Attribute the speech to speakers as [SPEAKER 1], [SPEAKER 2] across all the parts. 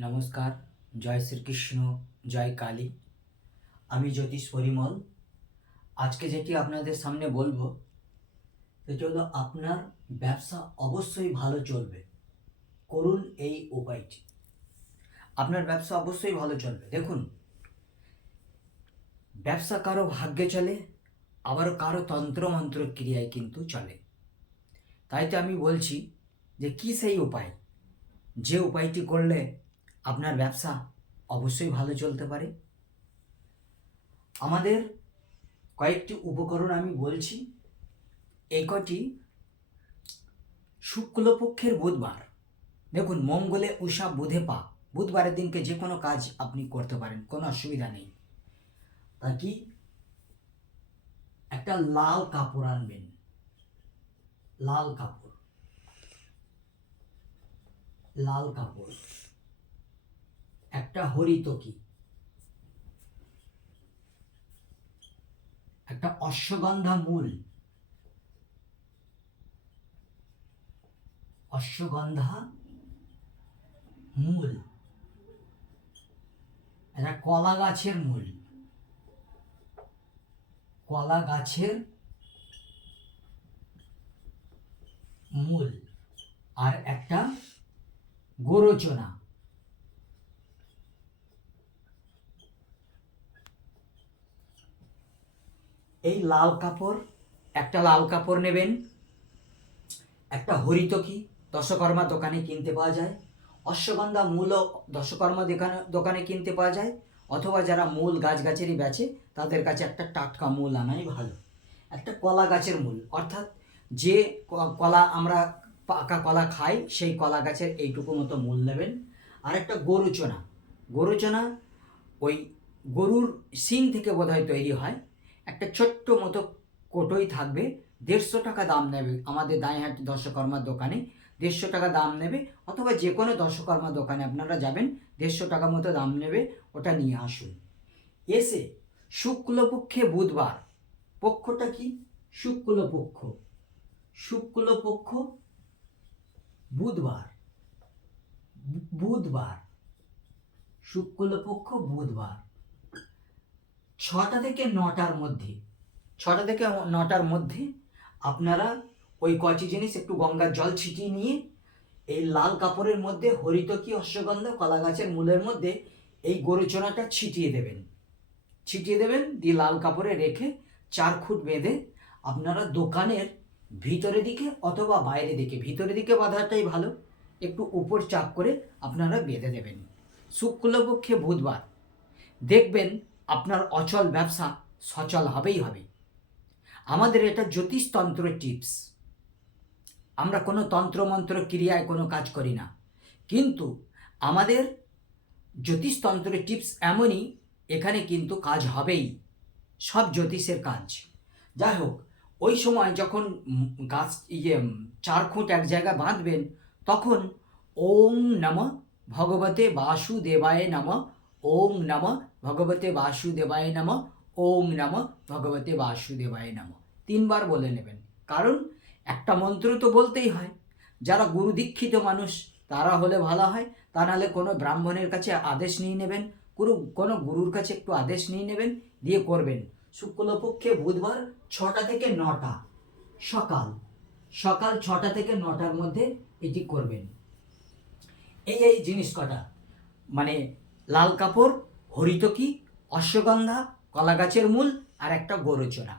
[SPEAKER 1] নমস্কার, জয় শ্রীকৃষ্ণ, জয় কালী। আমি জ্যোতিষ পরিমল। আজকে যেটি আপনাদের সামনে বলব, সেটি হলো আপনার ব্যবসা অবশ্যই ভালো চলবে। করুন এই উপায়টি। আপনার ব্যবসা অবশ্যই ভালো চলবে। দেখুন, ব্যবসা কারও ভাগ্যে চলে আবারও কারও তন্ত্রমন্ত্র ক্রিয়ায় কিন্তু চলে। তাই তো আমি বলছি যে কি সেই উপায়? যে উপায়টি করলে আপনার ব্যবসা অবশ্যই ভালো চলতে পারে। আমাদের কয়েকটি উপকরণ আমি বলছি। এই কটি শুক্লপক্ষের বুধবার। দেখুন, মঙ্গলে, উষা, বুধে, পা। বুধবারের দিনকে যে কোনো কাজ আপনি করতে পারেন, কোনো অসুবিধা নেই। তা কি? একটা লাল কাপড় আনবেন। লাল কাপড়। লাল কাপড়। একটা হরিতকি। একটা অশ্বগন্ধা মূল। অশ্বগন্ধা মূল। একটা কলা গাছের মূল। কলা গাছের মূল। আর একটা গোরচনা। এই লাল কাপড়, একটা লাল কাপড় নেবেন, একটা হরিতকি, দশকর্মা দোকানে কিনতে পাওয়া যায়, অশ্বগন্ধা মূলও দশকর্মা দোকানে দোকানে কিনতে পাওয়া যায়, অথবা যারা মূল গাছগাছেরই বেচে, তাদের কাছে একটা টাটকা মূল আনাই ভালো। একটা কলা গাছের মূল, অর্থাৎ যে কলা আমরা পাকা কলা খাই, সেই কলা গাছের এইটুকু মতো মূল নেবেন। আর একটা গরুচনা গরুচনা ওই গরুর সিং থেকে বোধহয় তৈরি হয় একটা ছোট্ট মতো কোটোই থাকবে। দেড়শো টাকা দাম নেবে আমাদের দাঁড়িহাট দশকর্মার দোকানে। দেড়শো টাকা দাম নেবে অথবা যে কোনো দশকর্মা দোকানে আপনারা যাবেন, দেড়শো টাকা মতো দাম নেবে, ওটা নিয়ে আসুন। এসে শুক্লপক্ষে বুধবার, পক্ষটা কি? শুক্লপক্ষ। শুক্লপক্ষ বুধবার বুধবার। শুক্লপক্ষ বুধবার। ছটা থেকে নটার মধ্যে ছটা থেকে নটার মধ্যে আপনারা ওই কটি জিনিস একটু গঙ্গার জল ছিটিয়ে নিয়ে, এই লাল কাপড়ের মধ্যে, হরিতকি, অশ্বগন্ধা কলা গাছের মূলের মধ্যে এই গরুচনাটা ছিটিয়ে দেবেন। ছিটিয়ে দেবেন, দিয়ে লাল কাপড়ে রেখে চার ফুট বেঁধে আপনারা দোকানের ভিতরের দিকে অথবা বাইরে দিকে, ভিতরের দিকে বাঁধাটাই ভালো, একটু উপর চাপ করে আপনারা বেঁধে দেবেন। শুক্লপক্ষে বুধবার, দেখবেন আপনার অচল ব্যবসা সচল হবেই হবে। আমাদের এটা জ্যোতিষতন্ত্র টিপস আমরা কোনো তন্ত্রমন্ত্র ক্রিয়ায় কোনো কাজ করি না। কিন্তু আমাদের জ্যোতিষতন্ত্রের টিপস এমনই, এখানে কিন্তু কাজ হবেই। সব জ্যোতিষের কাজ। যাই হোক, ওই সময় যখন গাছ ইয়ে চার খুঁট এক জায়গায় বাঁধবেন, তখন ওম নম ভগবতে বাসুদেবায় নম ওম নম ভগবতে বাসুদেবায় নম ওম নম ভগবতে বাসুদেবায় নম তিনবার বলে নেবেন কারণ একটা মন্ত্র তো বলতেই হয়, যারা গুরু দীক্ষিত মানুষ, তারা হলে ভালো হয়, তা নাহলে কোনো ব্রাহ্মণের কাছে আদেশ নিয়ে নেবেন গুরু কোনো গুরুর কাছে একটু আদেশ নিয়ে নেবেন, দিয়ে করবেন। শুক্লপক্ষে বুধবার ছটা থেকে নটা, সকাল সকাল ছটা থেকে নটার মধ্যে এটি করবেন। এই এই জিনিস কটা মানে লাল কাপড় হরিতকি অশ্বগন্ধা কলা গাছের মূল আর একটা গরুচনা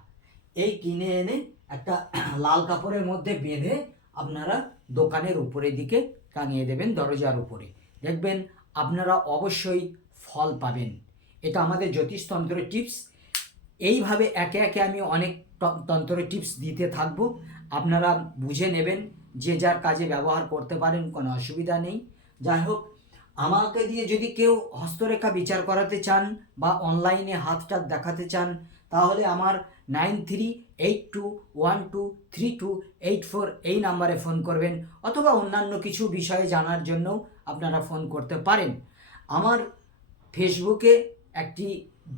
[SPEAKER 1] এই কিনে এনে একটা লাল কাপড়ের মধ্যে বেঁধে আপনারা দোকানের উপরের দিকে টাঙিয়ে দেবেন, দরজার উপরে। দেখবেন আপনারা অবশ্যই ফল পাবেন। এটা আমাদের জ্যোতিষতন্ত্রের টিপস। এইভাবে একে একে আমি অনেক ত- তন্ত্রের টিপস দিতে থাকব। আপনারা বুঝে নেবেন, যে যার কাজে ব্যবহার করতে পারেন, কোনো অসুবিধা নেই। যাই হোক আমাকে দিয়ে যদি কেউ হস্তরেখা বিচার করাতে চান বা অনলাইনে হাতটা দেখাতে চান, তাহলে আমার nine three eight two one two three two eight four এই নাম্বারে ফোন করবেন অথবা অন্যান্য কিছু বিষয়ে জানার জন্যও আপনারা ফোন করতে পারেন। আমার ফেসবুকে একটি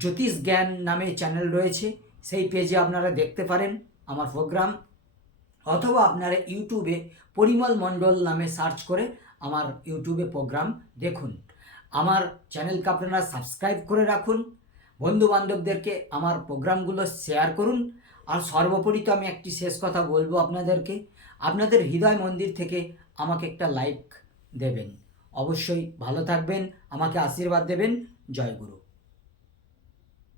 [SPEAKER 1] জ্যোতিষ জ্ঞান নামে চ্যানেল রয়েছে, সেই পেজে আপনারা দেখতে পারেন আমার প্রোগ্রাম। অথবা আপনারা ইউটিউবে পরিমল মণ্ডল নামে সার্চ করে আমার ইউটিউবে প্রোগ্রাম দেখুন। আমার চ্যানেলকে আপনারা সাবস্ক্রাইব করে রাখুন। বন্ধু বান্ধবদেরকে আমার প্রোগ্রামগুলো শেয়ার করুন। আর সর্বোপরি তো আমি একটি শেষ কথা বলব আপনাদেরকে। আপনাদের হৃদয় মন্দির থেকে আমাকে একটা লাইক দেবেন। অবশ্যই ভালো থাকবেন, আমাকে আশীর্বাদ দেবেন। জয় গুরু।